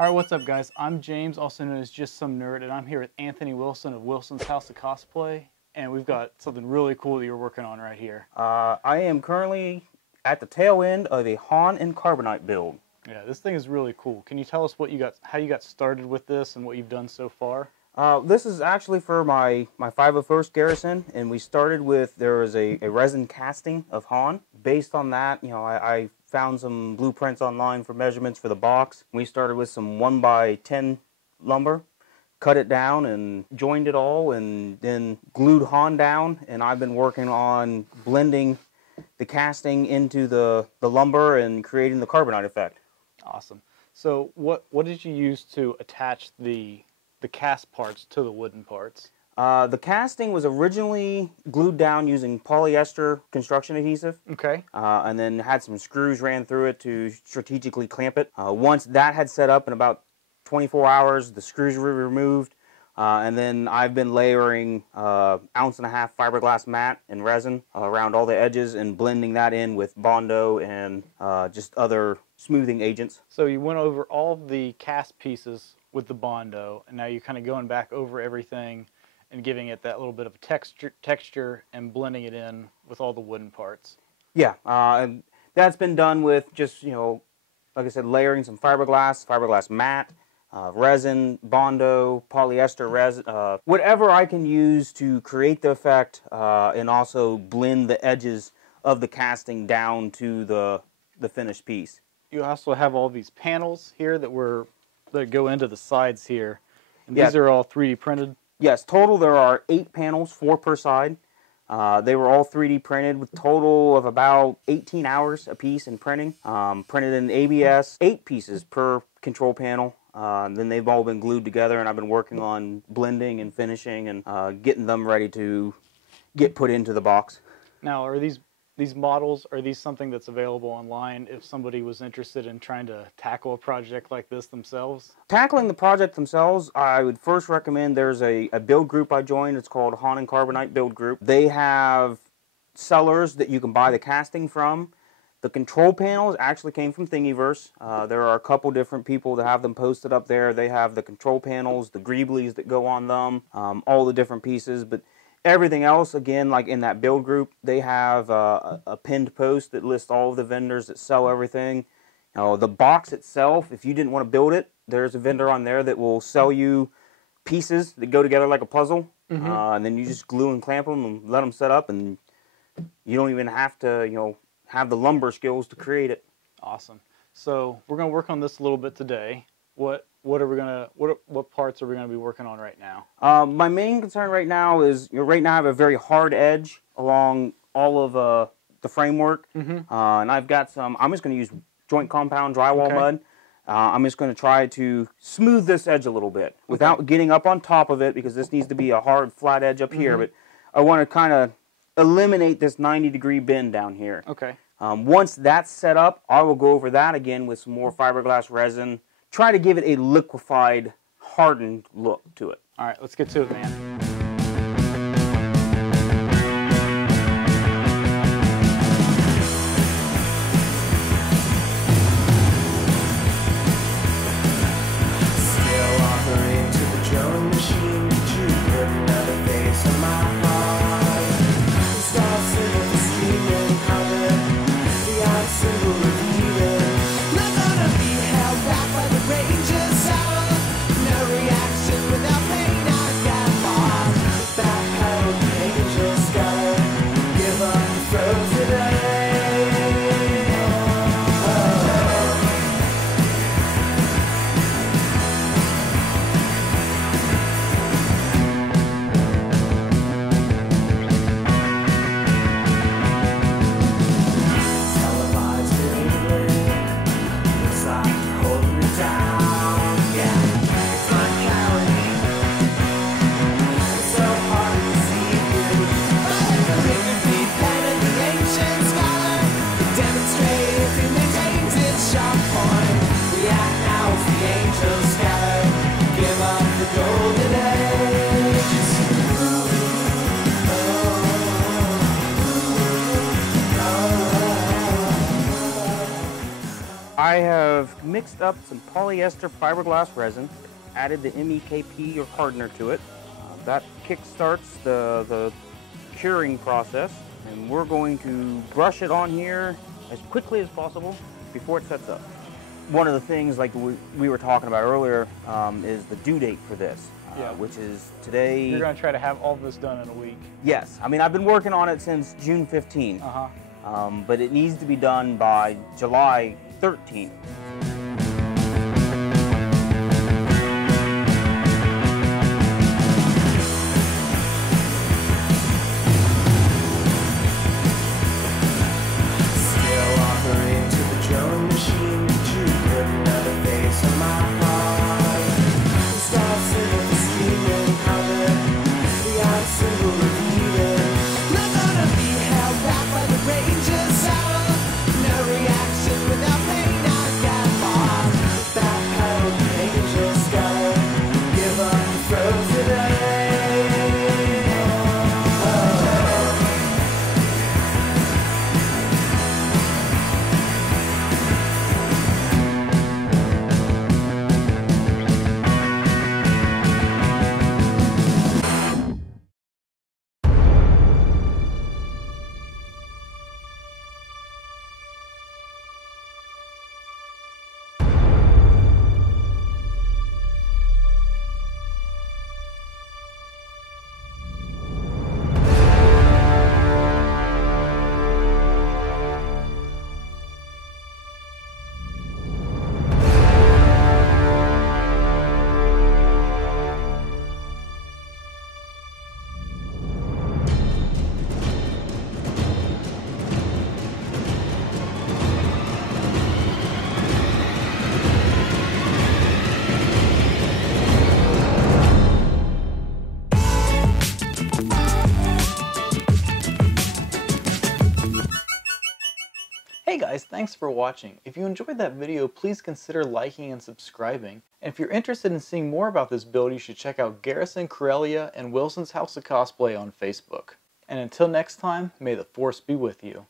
All right, what's up, guys? I'm James, also known as Just Some Nerd, and I'm here with Anthony Wilson of Wilson's House of Cosplay, and we've got something really cool that you're working on right here. I am currently at the tail end of a Han and Carbonite build. Yeah, this thing is really cool. Can you tell us what you got, how you got started with this, and what you've done so far? This is actually for my 501st Garrison, and we started with, there was a resin casting of Han. Based on that, you know, I found some blueprints online for measurements for the box. We started with some 1x10 lumber, cut it down and joined it all, and then glued Han down, and I've been working on blending the casting into the lumber and creating the carbonite effect. Awesome. So what did you use to attach the cast parts to the wooden parts? The casting was originally glued down using polyester construction adhesive. Okay. And then had some screws ran through it to strategically clamp it. Once that had set up in about 24 hours, the screws were removed. And then I've been layering 1.5 ounce fiberglass mat and resin around all the edges and blending that in with Bondo and just other smoothing agents. So you went over all the cast pieces with the Bondo, and now you're kind of going back over everything and giving it that little bit of texture and blending it in with all the wooden parts. Yeah, and that's been done with just, you know, like I said, layering some fiberglass mat, resin, Bondo, polyester resin, whatever I can use to create the effect and also blend the edges of the casting down to the finished piece. You also have all these panels here that go into the sides here, and these are all 3D printed? Yes, total there are 8 panels, 4 per side. They were all 3D printed with total of about 18 hours a piece in printing. Printed in ABS, 8 pieces per control panel. Then they've all been glued together, and I've been working on blending and finishing and getting them ready to get put into the box. Now, are these models, are these something that's available online if somebody was interested in trying to tackle a project like this themselves? Tackling the project themselves, I would first recommend there's a build group I joined. It's called Han and Carbonite Build Group. They have sellers that you can buy the casting from. The control panels actually came from Thingiverse. There are a couple different people that have them posted up there. They have the control panels, the greeblies that go on them, all the different pieces. But everything else, again, like in that build group, they have a pinned post that lists all of the vendors that sell everything. You know, the box itself, if you didn't want to build it, there's a vendor on there that will sell you pieces that go together like a puzzle. And then you just glue and clamp them and let them set up, and you don't even have to, you know, have the lumber skills to create it. Awesome. So we're going to work on this a little bit today. What parts are we going to be working on right now? My main concern right now is, you know, right now I have a very hard edge along all of the framework, and I've got some. I'm just going to use joint compound drywall mud. I'm just going to try to smooth this edge a little bit without getting up on top of it, because this needs to be a hard flat edge up here. But I want to kind of eliminate this 90-degree bend down here. Okay. Once that's set up, I will go over that again with some more fiberglass resin. Try to give it a liquefied, hardened look to it. All right, let's get to it, man. I have mixed up some polyester fiberglass resin, added the MEKP or hardener to it. That kickstarts the curing process, and we're going to brush it on here as quickly as possible before it sets up. One of the things, like we were talking about earlier, is the due date for this, which is today. You're going to try to have all this done in a week. Yes, I mean I've been working on it since June 15th, but it needs to be done by July 13th. Hey guys, thanks for watching. If you enjoyed that video, please consider liking and subscribing. And if you're interested in seeing more about this build, you should check out Garrison Corellia and Wilson's House of Cosplay on Facebook. And until next time, may the Force be with you.